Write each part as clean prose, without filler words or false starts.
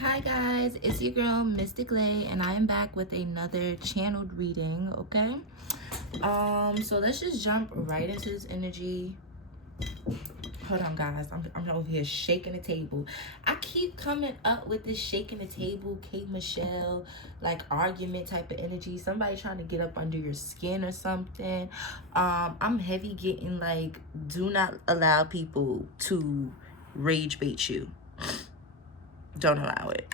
Hi guys, it's your girl Mystic Lay, and I am back with another channeled reading. Okay, so let's just jump right into this energy. Hold on, guys. I'm over here shaking the table. I keep coming up with this shaking the table, Kate Michelle, like argument type of energy. Somebody trying to get up under your skin or something. I'm heavy getting like, do not allow people to rage bait you. Don't allow it.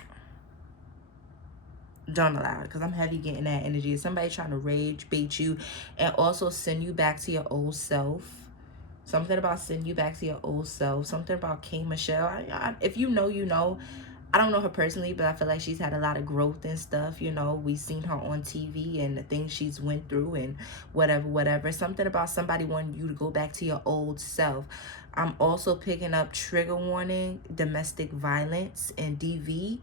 Don't allow it, because I'm heavy getting that energy. Somebody trying to rage bait you and also send you back to your old self. Something about send you back to your old self. Something about King Michelle. If you know, you know. I don't know her personally, but I feel like she's had a lot of growth and stuff. You know, we've seen her on TV and the things she's went through and whatever. Something about somebody wanting you to go back to your old self. I'm also picking up trigger warning, domestic violence, and DV.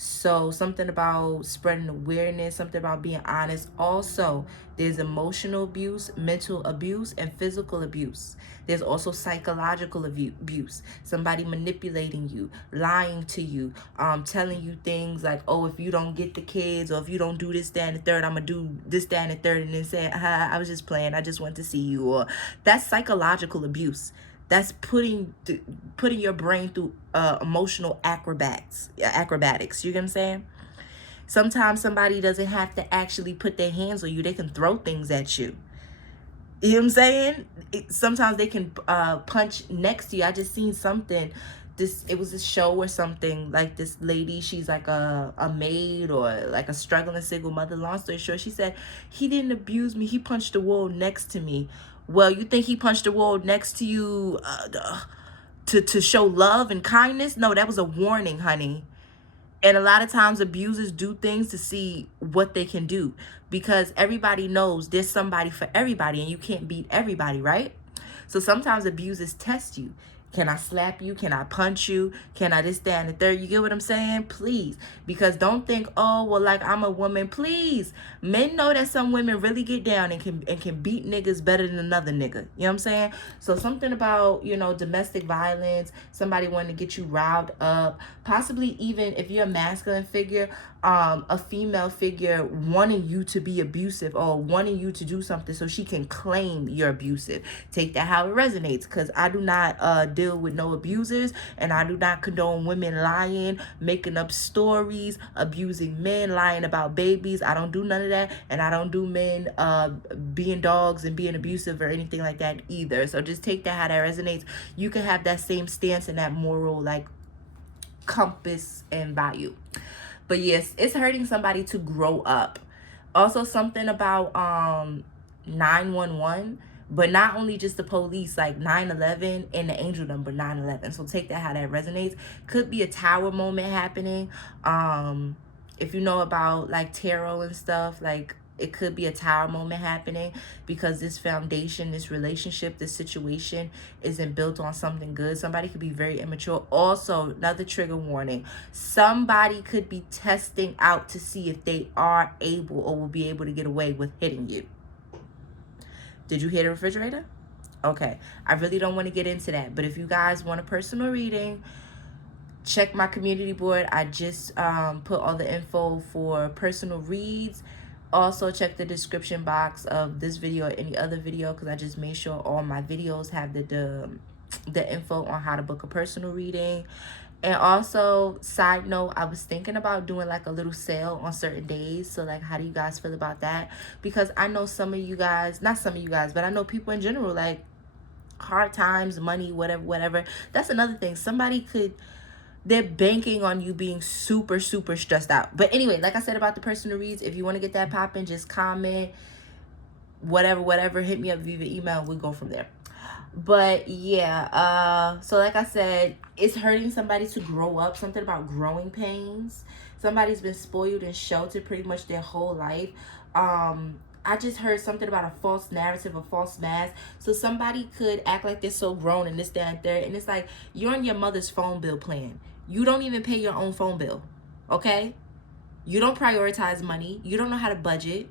So something about spreading awareness, something about being honest. Also, there's emotional abuse, mental abuse, and physical abuse. There's also psychological abuse. Somebody manipulating you, lying to you, telling you things like, oh, if you don't get the kids, or if you don't do this, that, and the third, I'm going to do this, that, and the third. And then say, I was just playing. I just want to see you. Or that's psychological abuse. That's putting your brain through emotional acrobatics. You get what I'm saying? Sometimes somebody doesn't have to actually put their hands on you. They can throw things at you. You know what I'm saying? Sometimes they can punch next to you. I just seen something. It was a show or something, like this lady, she's like a maid or like a struggling single mother. Long story short, she said, he didn't abuse me, he punched the wall next to me. Well, you think he punched the wall next to you to show love and kindness? No, that was a warning, honey. And a lot of times abusers do things to see what they can do, because everybody knows there's somebody for everybody and you can't beat everybody, right? So sometimes abusers test you. Can I slap you? Can I punch you? Can I this, that, and the third? You get what I'm saying? Please. Because don't think, oh, well, like I'm a woman. Please. Men know that some women really get down and can beat niggas better than another nigga. You know what I'm saying? So something about, you know, domestic violence, somebody wanting to get you riled up, possibly even if you're a masculine figure, a female figure wanting you to be abusive or wanting you to do something so she can claim you're abusive. Take that how it resonates, because I do not deal with no abusers, and I do not condone women lying, making up stories, abusing men, lying about babies. I don't do none of that, and I don't do men being dogs and being abusive or anything like that either. So just take that how that resonates. You can have that same stance and that moral like compass and value. But yes, it's hurting somebody to grow up. Also something about 911, but not only just the police, like 911 and the angel number 911. So take that how that resonates. Could be a tower moment happening. If you know about like tarot and stuff, like it could be a tower moment happening, because this foundation, this relationship, this situation isn't built on something good. Somebody could be very immature. Also, another trigger warning, somebody could be testing out to see if they are able or will be able to get away with hitting you. Did you hear the refrigerator? Okay, I really don't want to get into that, but if you guys want a personal reading, check my community board. I just put all the info for personal reads. Also check the description box of this video or any other video, because I just made sure all my videos have the info on how to book a personal reading. And also, side note, I was thinking about doing like a little sale on certain days. So like, how do you guys feel about that? Because I know some of you guys, not some of you guys, but I know people in general, like hard times, money, whatever. That's another thing. Somebody could, they're banking on you being super stressed out. But anyway, like I said about the personal reads, if you want to get that popping, just comment, whatever, hit me up via email, we'll go from there. But yeah, so like I said, it's hurting somebody to grow up. Something about growing pains. Somebody's been spoiled and sheltered pretty much their whole life. I just heard something about a false narrative, a false mask. So somebody could act like they're so grown and this, that, and third. And it's like, you're on your mother's phone bill plan. You don't even pay your own phone bill, okay? You don't prioritize money. You don't know how to budget.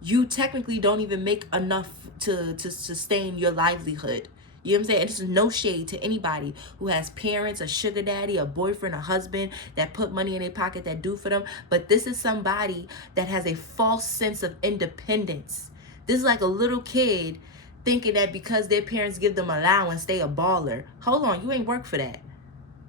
You technically don't even make enough to sustain your livelihood. You know what I'm saying? And this is no shade to anybody who has parents, a sugar daddy, a boyfriend, a husband that put money in their pocket that do for them. But this is somebody that has a false sense of independence. This is like a little kid thinking that because their parents give them allowance, they a baller. Hold on, you ain't work for that.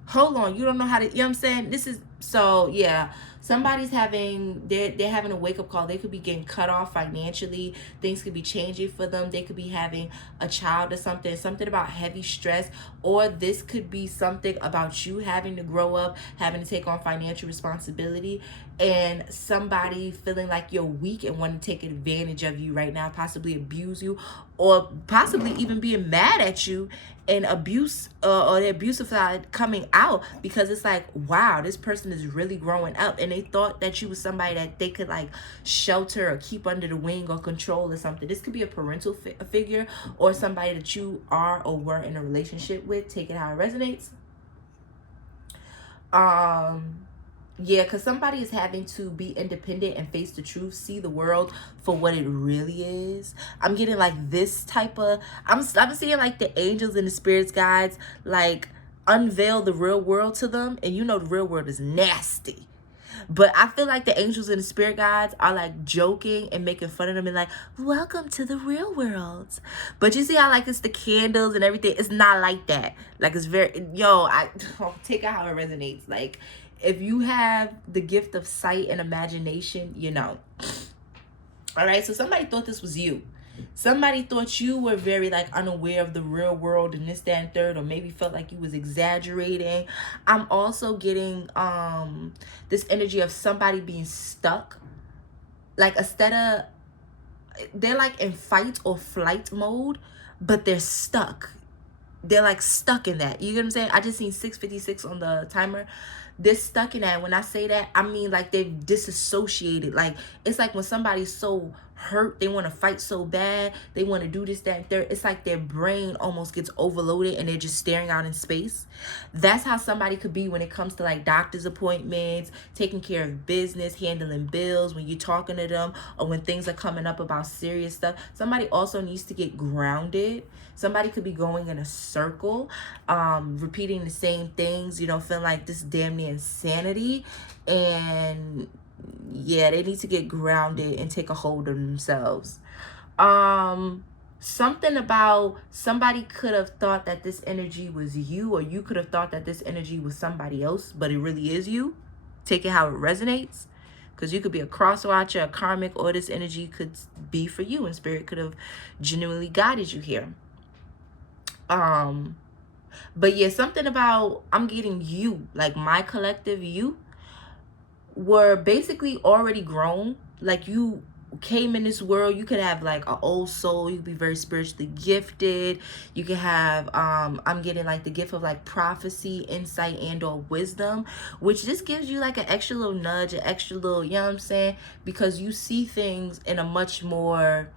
Hold on, you don't know how to, you know what I'm saying? This is, so yeah, somebody's having, they're having a wake-up call. They could be getting cut off financially. Things could be changing for them. They could be having a child or something about heavy stress, or this could be something about you having to grow up, having to take on financial responsibility, and somebody feeling like you're weak and want to take advantage of you right now, possibly abuse you, or possibly even being mad at you, and abuse or the abusive side coming out, because it's like, wow, this person is really growing up, and they thought that you was somebody that they could like shelter or keep under the wing or control or something. This could be a parental figure, or somebody that you are or were in a relationship with. Take it how it resonates. Yeah, because somebody is having to be independent and face the truth, see the world for what it really is. I'm getting like this type of, I'm seeing like the angels and the spirits guides like unveil the real world to them. And you know the real world is nasty. But I feel like the angels and the spirit guides are like joking and making fun of them and like, welcome to the real world. But you see how like it's the candles and everything. It's not like that. Like it's very, take it how it resonates. Like, if you have the gift of sight and imagination, you know. All right, so somebody thought this was you. Somebody thought you were very like unaware of the real world and this, that, and third, or maybe felt like you was exaggerating. I'm also getting this energy of somebody being stuck. Like instead of, they're like in fight or flight mode, but they're stuck. They're like stuck in that. You get what I'm saying? I just seen 6:56 on the timer. They're stuck in that. When I say that, I mean like they've disassociated. Like it's like when somebody's so hurt, they want to fight so bad, they want to do this, that, and third. It's like their brain almost gets overloaded and they're just staring out in space. That's how somebody could be when it comes to like doctor's appointments, taking care of business, handling bills, when you're talking to them, or when things are coming up about serious stuff. Somebody also needs to get grounded. Somebody could be going in a circle, repeating the same things, you know, feeling like this damn near insanity. And yeah, they need to get grounded and take a hold of themselves. Something about somebody could have thought that this energy was you, or you could have thought that this energy was somebody else, but it really is you. Take it how it resonates. Because you could be a cross watcher, a karmic, or this energy could be for you, and spirit could have genuinely guided you here. But yeah, something about, I'm getting you, like my collective you, were basically already grown. Like you came in this world, you could have like an old soul, you could be very spiritually gifted, you could have I'm getting like the gift of like prophecy, insight, and or wisdom, which just gives you like an extra little nudge, an extra little, you know what I'm saying, because you see things in a much more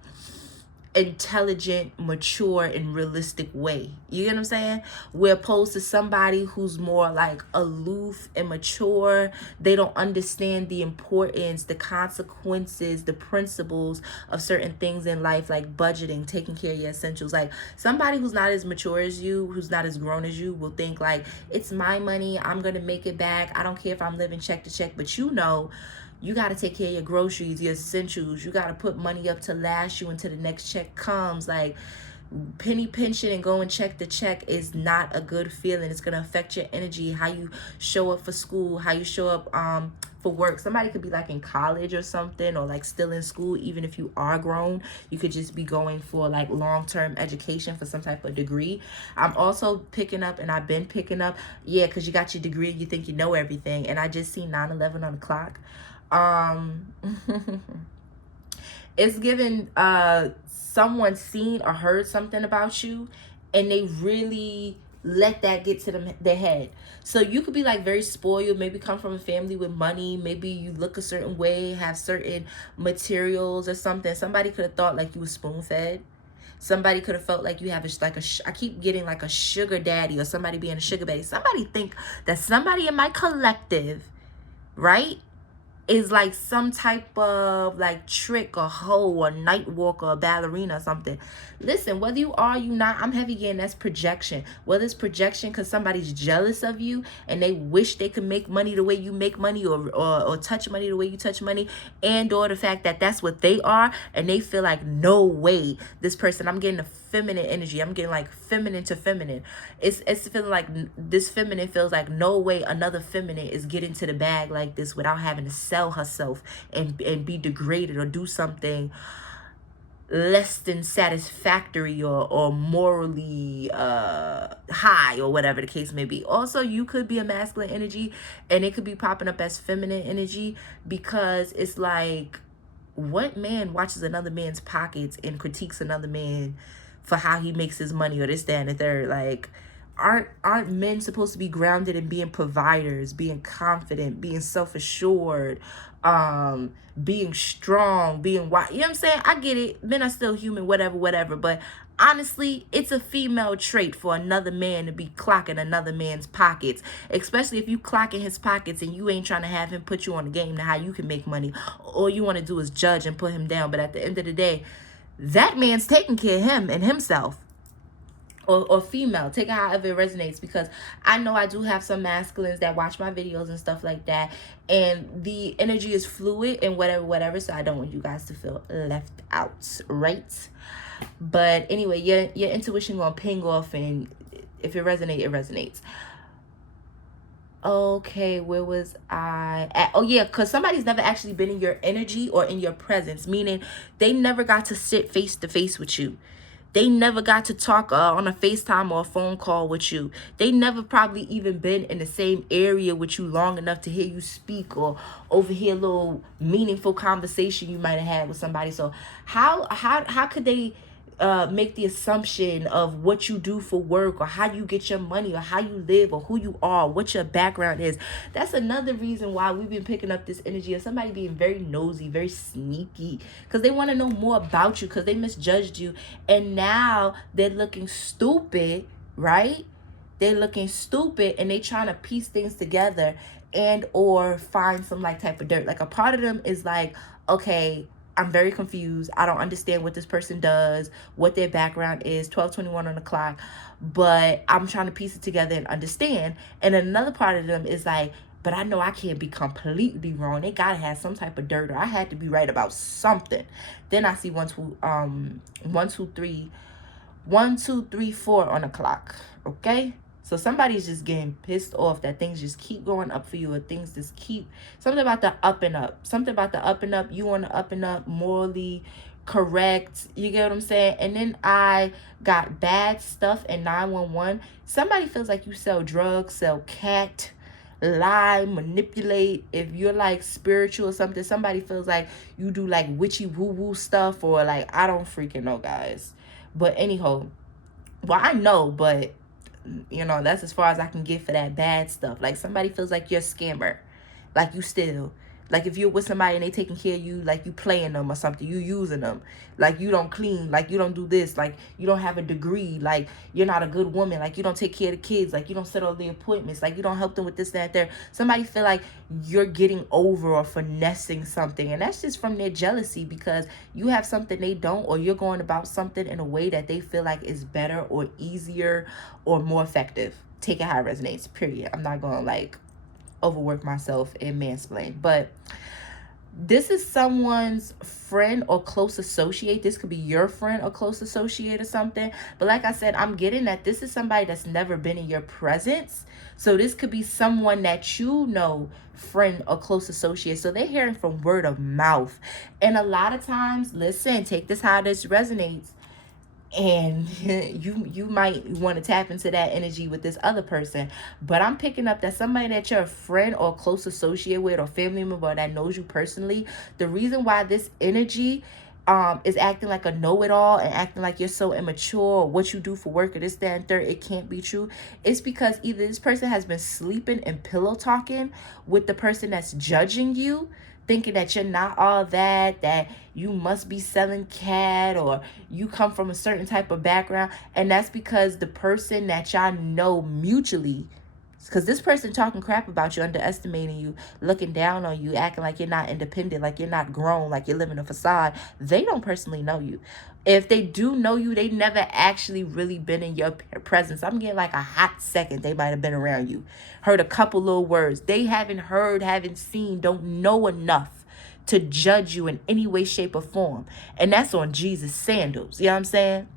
intelligent, mature, and realistic way. You get what I'm saying? We're opposed to somebody who's more like aloof and mature. They don't understand the importance, the consequences, the principles of certain things in life, like budgeting, taking care of your essentials. Like somebody who's not as mature as you, who's not as grown as you, will think like, it's my money, I'm gonna make it back, I don't care if I'm living check to check. But you know, you got to take care of your groceries, your essentials. You got to put money up to last you until the next check comes. Like penny pinching and going check to check is not a good feeling. It's going to affect your energy, how you show up for school, how you show up for work. Somebody could be like in college or something, or like still in school. Even if you are grown, you could just be going for like long-term education for some type of degree. I'm also picking up, and I've been picking up, yeah, because you got your degree, you think you know everything. And I just seen 9/11 on the clock. It's given someone seen or heard something about you, and they really let that get to their head. So you could be like very spoiled, maybe come from a family with money, maybe you look a certain way, have certain materials or something. Somebody could have thought like you were spoon-fed. Somebody could have felt like you have I keep getting like a sugar daddy, or somebody being a sugar baby. Somebody think that somebody in my collective, right, is like some type of like trick or hoe or night walker or ballerina or something. Listen, whether you are, you not, I'm heavy getting that's projection. Whether it's projection because somebody's jealous of you and they wish they could make money the way you make money, or touch money the way you touch money, and or the fact that that's what they are and they feel like, no way, this person, I'm getting a feminine energy, I'm getting like feminine to feminine. It's feeling like this feminine feels like, no way another feminine is getting to the bag like this without having to sell herself and be degraded or do something less than satisfactory or morally high, or whatever the case may be. Also, you could be a masculine energy and it could be popping up as feminine energy, because it's like, what man watches another man's pockets and critiques another man for how he makes his money, or this, that, and the third? Like, aren't men supposed to be grounded in being providers, being confident, being self-assured, being strong, being wise? You know what I'm saying? I get it. Men are still human, whatever. But honestly, it's a female trait for another man to be clocking another man's pockets, especially if you clocking his pockets and you ain't trying to have him put you on the game to how you can make money. All you want to do is judge and put him down. But at the end of the day, that man's taking care of him and himself. Or female, take it however it resonates, because I know I do have some masculines that watch my videos and stuff like that, and the energy is fluid and whatever, so I don't want you guys to feel left out, right? But anyway, your intuition gonna ping off, and if it resonates, it resonates. Okay, where was I at? Oh yeah, because somebody's never actually been in your energy or in your presence, meaning they never got to sit face to face with you. They never got to talk on a FaceTime or a phone call with you. They never probably even been in the same area with you long enough to hear you speak or overhear a little meaningful conversation you might have had with somebody. So how could they make the assumption of what you do for work, or how you get your money, or how you live, or who you are, what your background is? That's another reason why we've been picking up this energy of somebody being very nosy, very sneaky, because they want to know more about you, because they misjudged you, and now they're looking stupid, right? They're looking stupid, and they trying to piece things together and or find some like type of dirt. Like, a part of them is like, okay, I'm very confused. I don't understand what this person does, what their background is, 12:21 on the clock, but I'm trying to piece it together and understand. And another part of them is like, but I know I can't be completely wrong. They gotta have some type of dirt, or I had to be right about something. Then I see 1, 2, 3, 4 on the clock. Okay? So somebody's just getting pissed off that things just keep going up for you, or things just keep, something about the up and up. Something about the up and up. You on the up and up, morally correct. You get what I'm saying? And then I got bad stuff and 911. Somebody feels like you sell drugs, sell cat, lie, manipulate. If you're like spiritual or something, somebody feels like you do like witchy woo-woo stuff, or like, I don't freaking know, guys. But anyhow, well, I know, but you know, that's as far as I can get for that bad stuff. Like, somebody feels like you're a scammer, like you still, like if you're with somebody and they taking care of you, like you playing them or something, you using them, like you don't clean, like you don't do this, like you don't have a degree, like you're not a good woman, like you don't take care of the kids, like you don't set all the appointments, like you don't help them with this, that, there. Somebody feel like you're getting over or finessing something, and that's just from their jealousy, because you have something they don't, or you're going about something in a way that they feel like is better or easier or more effective. Take it how it resonates, period. I'm not going to like overwork myself and mansplain, but this is someone's friend or close associate. This could be your friend or close associate or something. But like I said, I'm getting that this is somebody that's never been in your presence. So this could be someone that you know, friend or close associate. So they're hearing from word of mouth. And a lot of times, listen, take this how this resonates. And you might want to tap into that energy with this other person. But I'm picking up that somebody that you're a friend or close associate with, or family member that knows you personally, the reason why this energy is acting like a know-it-all and acting like you're so immature, or what you do for work, or this, that, and third, it can't be true. It's because either this person has been sleeping and pillow talking with the person that's judging you, thinking that you're not all that you must be selling cat, or you come from a certain type of background. And that's because the person that y'all know mutually Because this person talking crap about you, underestimating you, looking down on you, acting like you're not independent, like you're not grown, like you're living a facade, they don't personally know you. If they do know you, they never actually really been in your presence. I'm getting like a hot second they might have been around you. Heard a couple little words. They haven't heard, haven't seen, don't know enough to judge you in any way, shape, or form. And that's on Jesus' sandals. You know what I'm saying?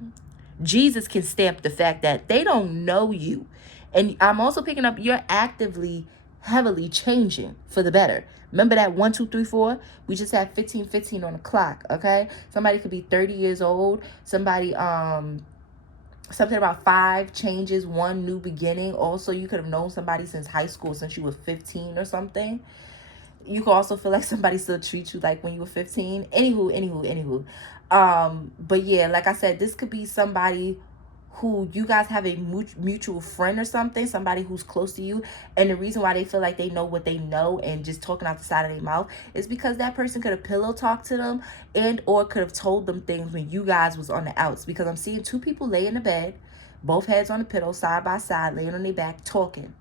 Jesus can stamp the fact that they don't know you. And I'm also picking up you're actively, heavily changing for the better. Remember that 1, 2, 3, 4? We just had 15, 15 on the clock, okay? Somebody could be 30 years old. Somebody, something about 5 changes, 1 new beginning. Also, you could have known somebody since high school, since you were 15 or something. You could also feel like somebody still treats you like when you were 15. Anywho. But yeah, like I said, this could be somebody who you guys have a mutual friend or something, somebody who's close to you. And the reason why they feel like they know what they know and just talking out the side of their mouth is because that person could have pillow talked to them and or could have told them things when you guys was on the outs. Because I'm seeing 2 people lay in the bed, both heads on the pillow, side by side, laying on their back, talking.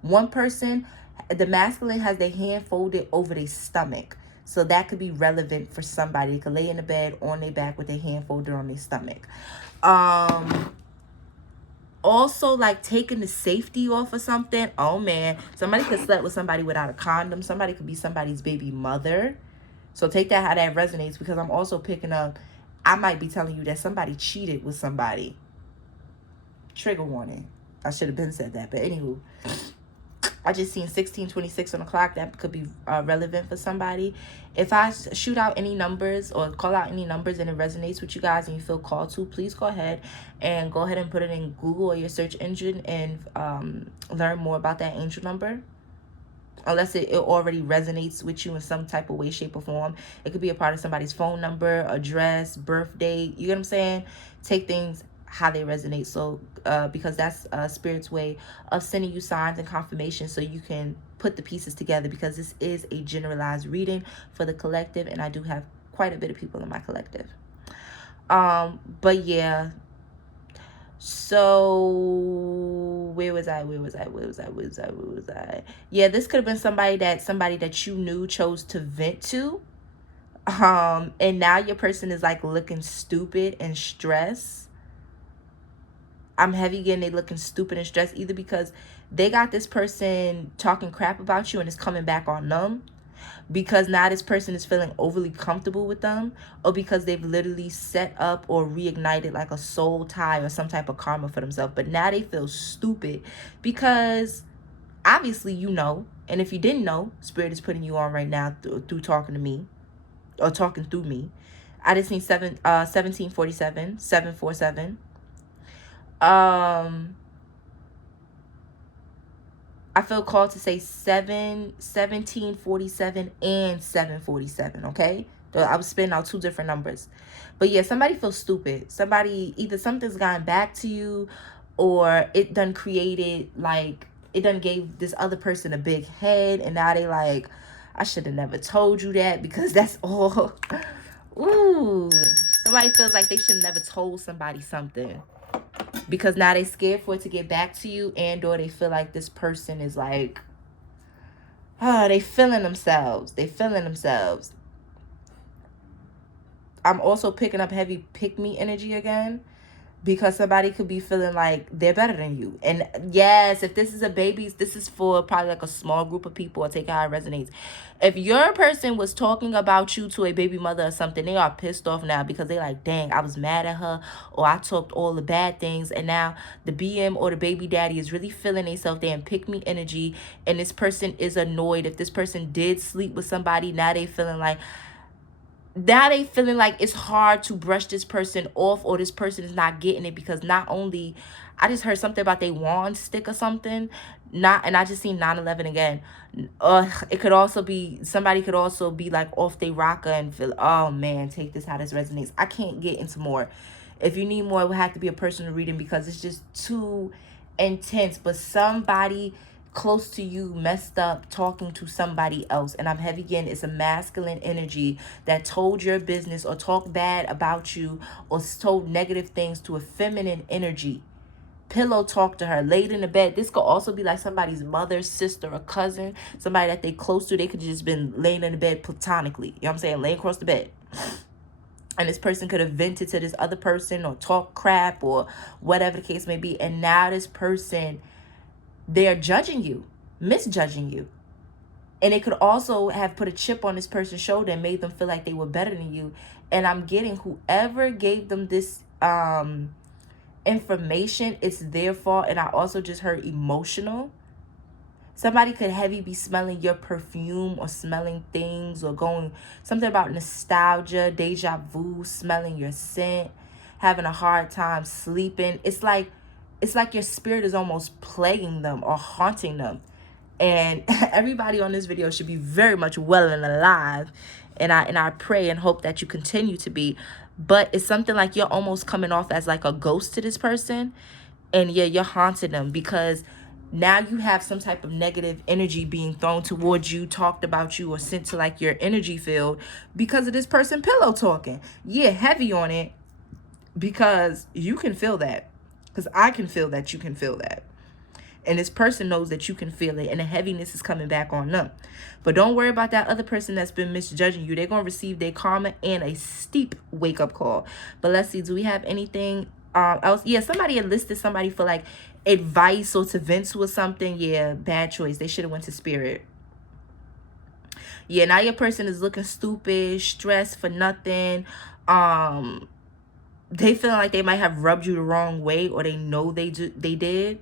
One person, the masculine, has their hand folded over their stomach. So that could be relevant for somebody. They could lay in the bed on their back with their hand folded on their stomach. Also, like taking the safety off or something. Oh man, somebody could sleep with somebody without a condom. Somebody could be somebody's baby mother. So take that how that resonates, because I'm also picking up, I might be telling you that somebody cheated with somebody. Trigger warning. I should have been said that, but anywho, I just seen 1626 on the clock. That could be relevant for somebody. If I shoot out any numbers or call out any numbers and it resonates with you guys and you feel called to, please go ahead and put it in Google or your search engine and learn more about that angel number. Unless it already resonates with you in some type of way, shape, or form. It could be a part of somebody's phone number, address, birthday. You get what I'm saying? Take things how they resonate. So because that's Spirit's way of sending you signs and confirmation so you can put the pieces together, because this is a generalized reading for the collective, and I do have quite a bit of people in my collective. But yeah, so where was I? Yeah, this could have been somebody that you knew chose to vent to, and now your person is like looking stupid and stressed. I'm heavy getting they looking stupid and stressed, either because they got this person talking crap about you and it's coming back on them, because now this person is feeling overly comfortable with them, or because they've literally set up or reignited like a soul tie or some type of karma for themselves. But now they feel stupid because obviously you know, and if you didn't know, Spirit is putting you on right now through talking to me or talking through me. I just seen 1747, 747. I feel called to say 1747 and 747, okay? I was spinning out 2 different numbers. But yeah, somebody feels stupid. Somebody, either something's gone back to you, or it done created, like, it done gave this other person a big head, and now they like, I should have never told you that, because that's all. Ooh. Somebody feels like they should have never told somebody something, because now they scared for it to get back to you, and or they feel like this person is like, they feeling themselves. I'm also picking up heavy pick me energy again, because somebody could be feeling like they're better than you. And yes, if this is a baby, this is for probably like a small group of people. I'll take how it resonates. If your person was talking about you to a baby mother or something, they are pissed off now, because they like, dang, I was mad at her, or I talked all the bad things, and now the BM or the baby daddy is really feeling themselves. They in pick me energy, and this person is annoyed. If this person did sleep with somebody, now they feeling like it's hard to brush this person off, or this person is not getting it, because not only, I just heard something about they wand stick or something, and I just seen 9/11 again. It could also be, somebody could also be like off they rocker and feel, oh man, take this how this resonates. I can't get into more. If you need more, it would have to be a personal reading, because it's just too intense. But somebody close to you messed up talking to somebody else, and I'm heavy again, it's a masculine energy that told your business or talked bad about you or told negative things to a feminine energy. pillow talk to her, laid in the bed. This could also be like somebody's mother, sister, or cousin, somebody that they close to. They could have just been laying in the bed platonically. You know what I'm saying? Laying across the bed. And this person could have vented to this other person or talk crap or whatever the case may be. And now this person, they're judging you, misjudging you. And it could also have put a chip on this person's shoulder and made them feel like they were better than you. And I'm getting whoever gave them this information, it's their fault. And I also just heard emotional. Somebody could heavy be smelling your perfume or smelling things or going something about nostalgia, deja vu, smelling your scent, having a hard time sleeping. It's like your spirit is almost plaguing them or haunting them. And everybody on this video should be very much well and alive. And I pray and hope that you continue to be. But it's something like you're almost coming off as like a ghost to this person. And yeah, you're haunting them because now you have some type of negative energy being thrown towards you, talked about you, or sent to like your energy field because of this person pillow talking. Yeah, heavy on it because you can feel that. Because I can feel that you can feel that. And this person knows that you can feel it, and the heaviness is coming back on them. But don't worry about that other person that's been misjudging you. They're going to receive their karma and a steep wake-up call. But let's see, do we have anything else? Yeah, somebody enlisted somebody for like advice or to vent to or something. Yeah, bad choice. They should have went to spirit. Yeah, now your person is looking stupid, stressed for nothing. They feeling like they might have rubbed you the wrong way, or they know they did.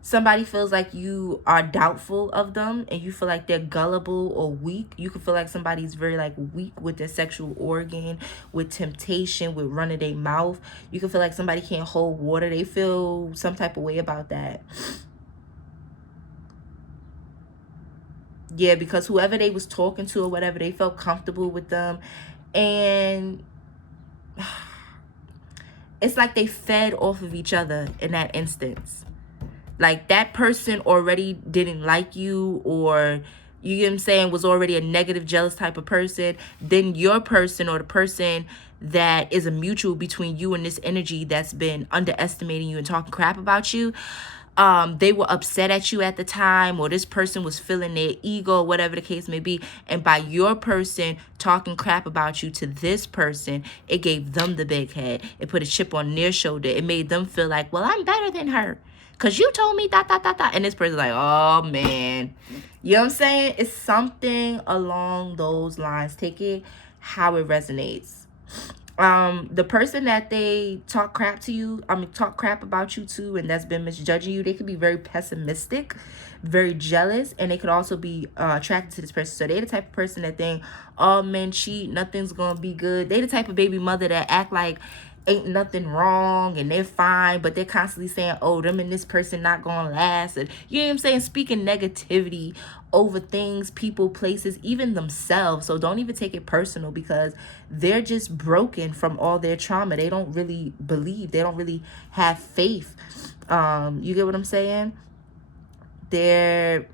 Somebody feels like you are doubtful of them and you feel like they're gullible or weak. You can feel like somebody's very like weak with their sexual organ, with temptation, with running their mouth. You can feel like somebody can't hold water. They feel some type of way about that. Yeah, because whoever they was talking to or whatever, they felt comfortable with them. And it's like they fed off of each other in that instance. Like that person already didn't like you, or you get what I'm saying, was already a negative, jealous type of person. Then your person, or the person that is a mutual between you and this energy that's been underestimating you and talking crap about you, they were upset at you at the time, or this person was feeling their ego, whatever the case may be. And by your person talking crap about you to this person, it gave them the big head. It put a chip on their shoulder. It made them feel like, well, I'm better than her, because you told me that. And this person's like, oh, man. You know what I'm saying? It's something along those lines. Take it how it resonates. The person that they talk crap to you, talk crap about you too, and that's been misjudging you, they could be very pessimistic, very jealous, and they could also be attracted to this person. So they're the type of person that think, oh, men cheat, nothing's going to be good. They the type of baby mother that act like ain't nothing wrong and they're fine, but they're constantly saying, oh, them and this person not gonna last. And you know what I'm saying? Speaking negativity over things, people, places, even themselves. So don't even take it personal, because they're just broken from all their trauma. They don't really believe. They don't really have faith. You get what I'm saying? They're...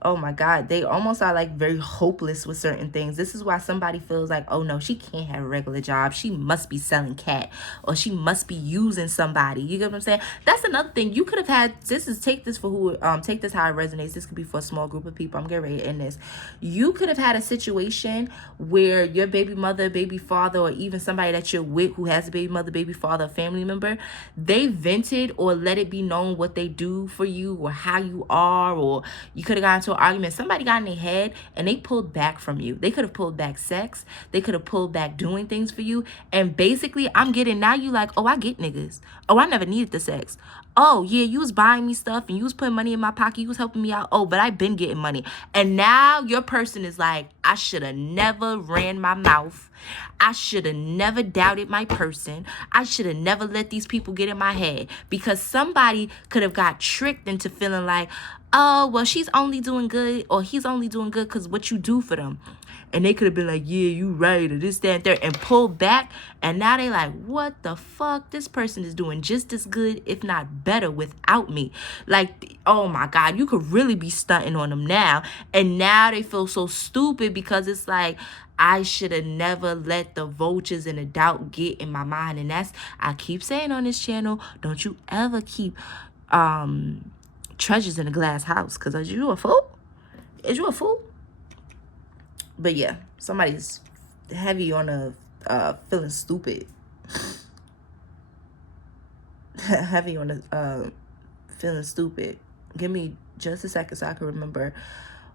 oh my God, they almost are like very hopeless with certain things. This is why somebody feels like, oh no, she can't have a regular job. She must be selling cat, or she must be using somebody. You get what I'm saying? That's another thing. You could have had, take this how it resonates. This could be for a small group of people. I'm getting ready to end this. You could have had a situation where your baby mother, baby father, or even somebody that you're with who has a baby mother, baby father, a family member, they vented or let it be known what they do for you or how you are, or you could have gotten into an argument. Somebody got in their head and they pulled back from you. They could have pulled back sex. They could have pulled back doing things for you. And basically, I'm getting, now you like, oh, I get niggas. Oh, I never needed the sex. Oh, yeah, you was buying me stuff and you was putting money in my pocket. You was helping me out. Oh, but I've been getting money. And now your person is like, I should have never ran my mouth. I should have never doubted my person. I should have never let these people get in my head, because somebody could have got tricked into feeling like, oh, well, she's only doing good, or he's only doing good because what you do for them. And they could have been like, yeah, you right, or this, that, and third, and pulled back. And now they like, what the fuck? This person is doing just as good, if not better, without me. Like, oh my God, you could really be stunting on them now. And now they feel so stupid because it's like, I should have never let the vultures and the doubt get in my mind. And that's, I keep saying on this channel, don't you ever keep treasures in a glass house. Because are you a fool? Is you a fool? But yeah, somebody's heavy on a feeling stupid. Heavy on the feeling stupid. Give me just a second so I can remember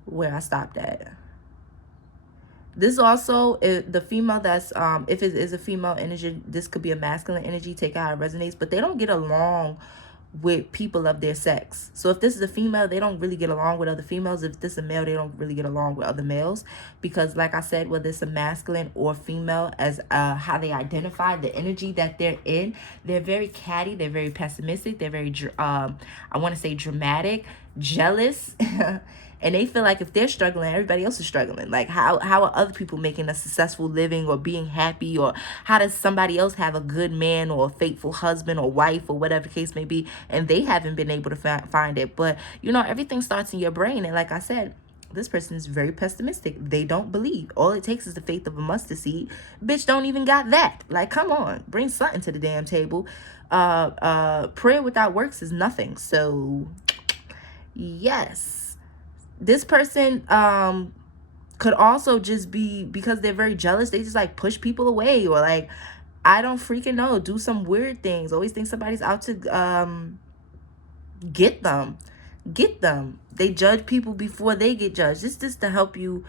where I stopped at. This also, the female that's, if it is a female energy, this could be a masculine energy, take out how it resonates, but they don't get along with people of their sex. So if this is a female, they don't really get along with other females. If this is a male, they don't really get along with other males. Because like I said, whether it's a masculine or female, as how they identify the energy that they're in, they're very catty, they're very pessimistic, they're very, I want to say dramatic, jealous. And they feel like if they're struggling, everybody else is struggling. Like, how are other people making a successful living or being happy? Or how does somebody else have a good man or a faithful husband or wife or whatever the case may be, and they haven't been able to find it? But, you know, everything starts in your brain. And like I said, this person is very pessimistic. They don't believe. All it takes is the faith of a mustard seed. Bitch don't even got that. Like, come on. Bring something to the damn table. Prayer without works is nothing. So, yes. This person could also just be, because they're very jealous, they just like push people away, or like, I don't freaking know, do some weird things. Always think somebody's out to get them. They judge people before they get judged. This is to help you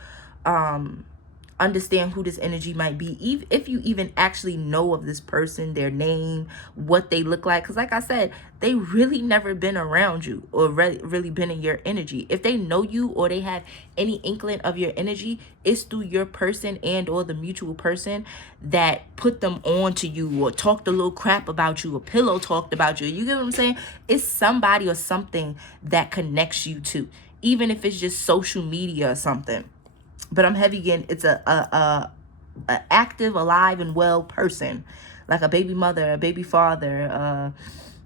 understand who this energy might be, if you even actually know of this person, their name, what they look like. Because like I said, they really never been around you or really been in your energy. If they know you or they have any inkling of your energy, it's through your person and or the mutual person that put them on to you or talked a little crap about you or pillow talked about you. You get what I'm saying? It's somebody or something that connects you to, even if it's just social media or something. But I'm heavy again. It's a active, alive, and well person, like a baby mother, a baby father,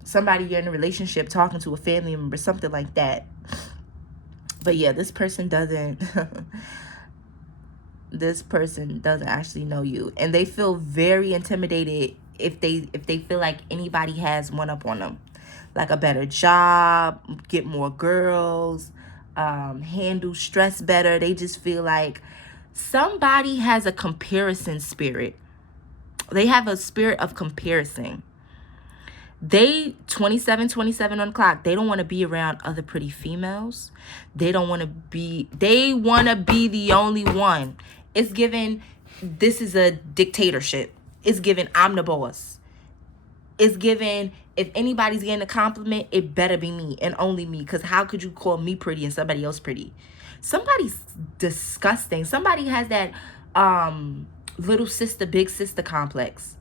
somebody you're in a relationship, talking to a family member, something like that. But yeah, this person doesn't. This person doesn't actually know you, and they feel very intimidated if they feel like anybody has one up on them, like a better job, get more girls. Handle stress better. They just feel like somebody has a comparison spirit. They have a spirit of comparison. They 27 on the clock. They don't want to be around other pretty females. They want to be the only one. It's given, this is a dictatorship. It's given, I'm the boss. It's given, if anybody's getting a compliment, it better be me and only me. Because how could you call me pretty and somebody else pretty? Somebody's disgusting. Somebody has that little sister, big sister complex.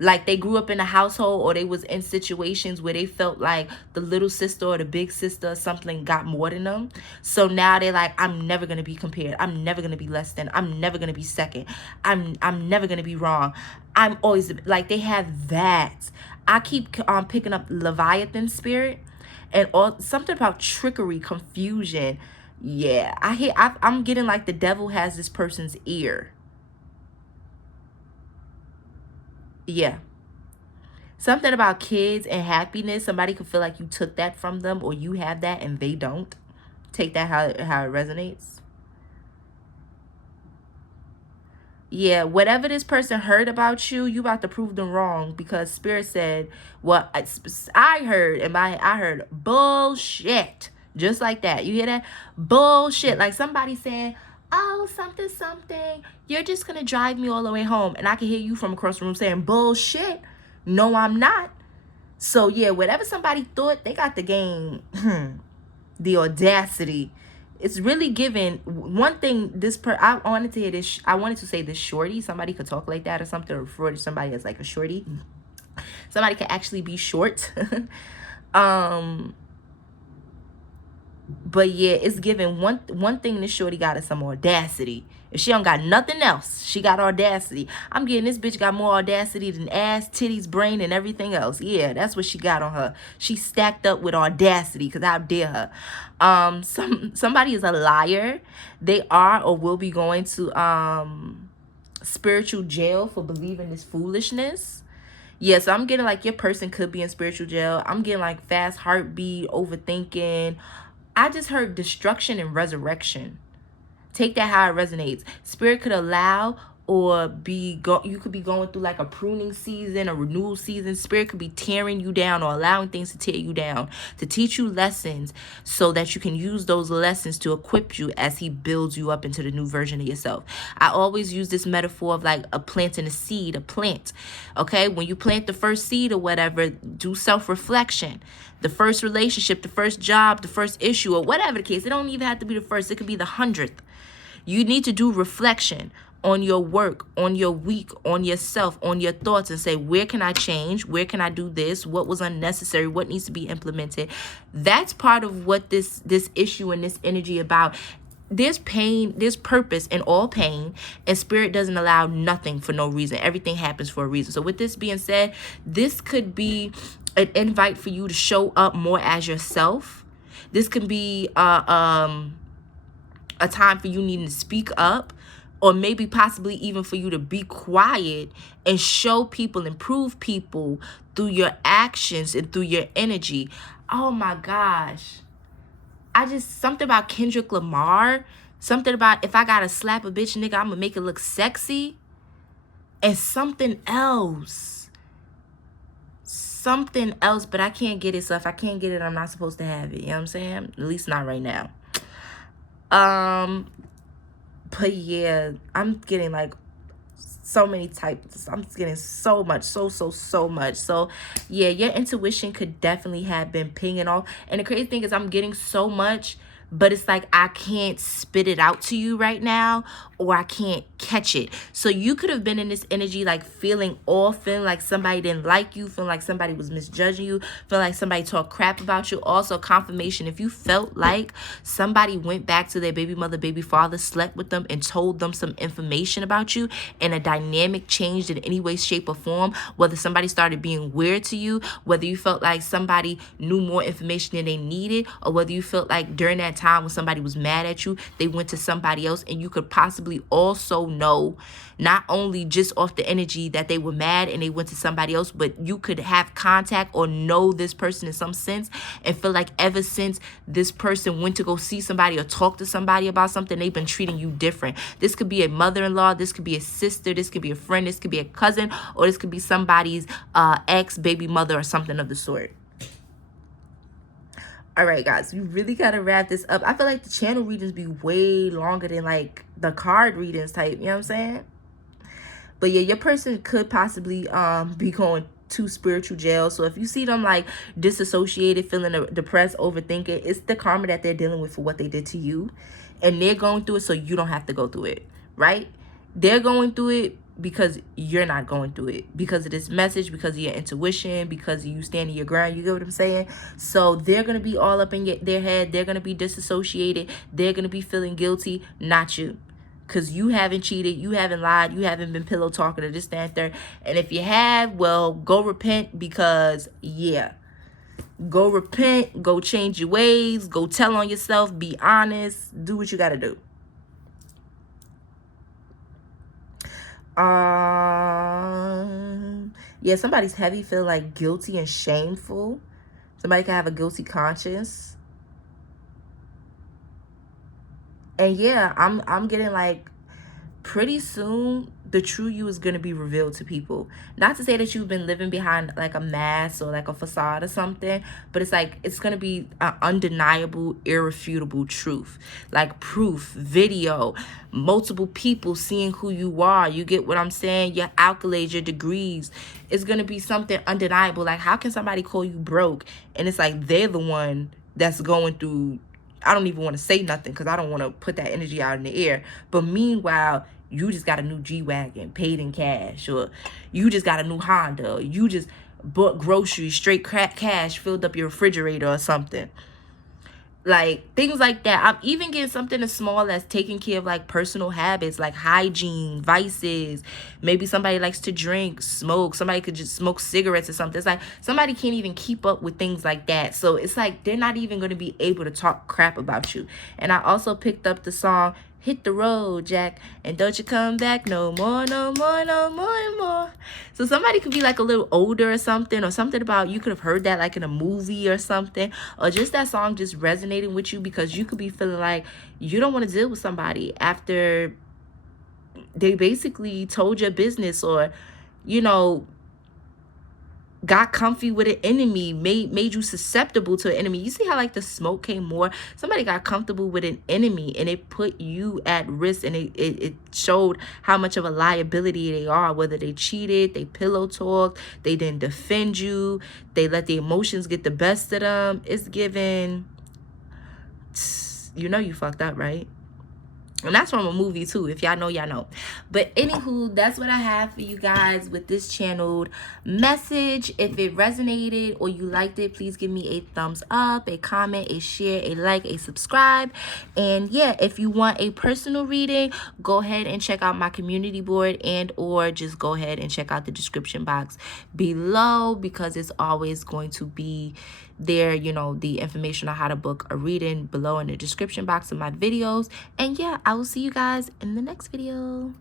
Like they grew up in a household or they was in situations where they felt like the little sister or the big sister or something got more than them. So now they're like, I'm never going to be compared. I'm never going to be less than. I'm never going to be second. I'm never going to be wrong. I'm always, like, they have that. I keep picking up Leviathan spirit and something about trickery, confusion. Yeah, I'm getting like the devil has this person's ear. Yeah. Something about kids and happiness. Somebody could feel like you took that from them, or you have that and they don't. Take that how it resonates. Yeah, whatever this person heard about you, you about to prove them wrong, because Spirit said, well, I heard bullshit. Just like that. You hear that? Bullshit. Like somebody saying, oh, something. You're just going to drive me all the way home. And I can hear you from across the room saying, bullshit. No, I'm not. So, yeah, whatever somebody thought, they got the game. The audacity. It's really given. One thing, I wanted to hear this. I wanted to say this shorty. Somebody could talk like that or something, or refer to somebody as like a shorty. Somebody could actually be short. But yeah, it's given one thing this shorty got is some audacity. If she don't got nothing else, she got audacity. I'm getting this bitch got more audacity than ass, titties, brain, and everything else. Yeah, that's what she got on her. She stacked up with audacity, because how dare her. Somebody is a liar. They are or will be going to spiritual jail for believing this foolishness. Yeah, so I'm getting like your person could be in spiritual jail. I'm getting like fast heartbeat, overthinking. I just heard destruction and resurrection. Take that how it resonates. Spirit could allow or you could be going through like a pruning season, a renewal season. Spirit could be tearing you down or allowing things to tear you down to teach you lessons so that you can use those lessons to equip you as he builds you up into the new version of yourself. I always use this metaphor of like a planting a seed, a plant. Okay, when you plant the first seed or whatever, do self-reflection. The first relationship, the first job, the first issue, or whatever the case. It don't even have to be the first. It could be the 100th. You need to do reflection on your work, on your week, on yourself, on your thoughts, and say, where can I change? Where can I do this? What was unnecessary? What needs to be implemented? That's part of what this issue and this energy about. There's pain, there's purpose in all pain, and spirit doesn't allow nothing for no reason. Everything happens for a reason. So with this being said, this could be an invite for you to show up more as yourself. This could be a time for you needing to speak up, or maybe possibly even for you to be quiet and show people and prove people through your actions and through your energy. Oh my gosh. Something about Kendrick Lamar, something about if I gotta slap a bitch nigga, I'm gonna make it look sexy. And something else, but I can't get it. So if I can't get it, I'm not supposed to have it. You know what I'm saying? At least not right now. But yeah, I'm getting like so many types. I'm getting so much, so much. So yeah, your intuition could definitely have been pinging off. And the crazy thing is I'm getting so much, but it's like I can't spit it out to you right now, or I can't catch it. So you could have been in this energy like feeling off, feeling like somebody didn't like you, feeling like somebody was misjudging you, feeling like somebody talked crap about you. Also confirmation, if you felt like somebody went back to their baby mother, baby father, slept with them and told them some information about you, and a dynamic changed in any way, shape, or form, whether somebody started being weird to you, whether you felt like somebody knew more information than they needed, or whether you felt like during that time when somebody was mad at you, they went to somebody else, and you could possibly also know, not only just off the energy that they were mad and they went to somebody else, but you could have contact or know this person in some sense and feel like ever since this person went to go see somebody or talk to somebody about something, they've been treating you different. This could be a mother-in-law, this could be a sister, this could be a friend, this could be a cousin, or this could be somebody's ex, baby mother, or something of the sort. All right, guys, we really got to wrap this up. I feel like the channel readings be way longer than like the card readings type. You know what I'm saying? But yeah, your person could possibly be going to spiritual jail. So if you see them like disassociated, feeling depressed, overthinking, it's the karma that they're dealing with for what they did to you. And they're going through it so you don't have to go through it, right? They're going through it because you're not going through it, because of this message, because of your intuition, because of you standing your ground. You get what I'm saying? So they're going to be all up in their head. They're going to be disassociated. They're going to be feeling guilty, not you. Because you haven't cheated, you haven't lied, you haven't been pillow talking or this, that, and third. And if you have, well, go repent, because, yeah. Go repent, go change your ways, go tell on yourself, be honest, do what you got to do. Yeah, somebody's heavy, feel like guilty and shameful. Somebody can have a guilty conscience. And yeah, I'm getting like pretty soon the true you is going to be revealed to people. Not to say that you've been living behind like a mask or like a facade or something, but it's like it's going to be an undeniable, irrefutable truth. Like proof, video, multiple people seeing who you are. You get what I'm saying? Your accolades, your degrees. It's going to be something undeniable. Like how can somebody call you broke and it's like they're the one that's going through, I don't even want to say nothing because I don't want to put that energy out in the air. But meanwhile, you just got a new G-Wagon paid in cash, or you just got a new Honda, or you just bought groceries straight cash, filled up your refrigerator or something. Like things like that. I'm even getting something as small as taking care of like personal habits, like hygiene, vices. Maybe somebody likes to drink, smoke. Somebody could just smoke cigarettes or something. It's like somebody can't even keep up with things like that. So it's like they're not even going to be able to talk crap about you. And I also picked up the song Hit the Road, Jack, and don't you come back no more, no more, no more, no more. So somebody could be like a little older or something about, you could have heard that like in a movie or something, or just that song just resonating with you because you could be feeling like you don't want to deal with somebody after they basically told your business, or, you know, got comfy with an enemy, made you susceptible to an enemy. You see how like the smoke came more? Somebody got comfortable with an enemy and it put you at risk, and it showed how much of a liability they are, whether they cheated, they pillow talked, they didn't defend you, they let the emotions get the best of them. It's given, you know, you fucked up, right? And that's from a movie too. If y'all know, y'all know. But anywho, that's what I have for you guys with this channeled message. If it resonated or you liked it, please give me a thumbs up, a comment, a share, a like, a subscribe. And yeah, if you want a personal reading, go ahead and check out my community board, and or just go ahead and check out the description box below, because it's always going to be there, you know, the information on how to book a reading below in the description box of my videos. And yeah, I will see you guys in the next video.